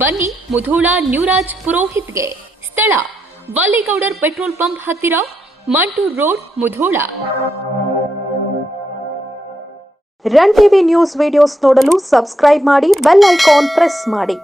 ಬನ್ನಿ ಮುಧೋಳ ನ್ಯೂರಾಜ್ ಪುರೋಹಿತ್ಗೆ ಸ್ಥಳ ವಲ್ಲಿಗೌಡರ್ petrol pump ಹತ್ತಿರ Mantur road Mudhol Run TV news videos ನೋಡಲು ಸಬ್ಸ್ಕ್ರೈಬ್ ಮಾಡಿ ವೆಲ್ ಐಕಾನ್ ಪ್ರೆಸ್ ಮಾಡಿ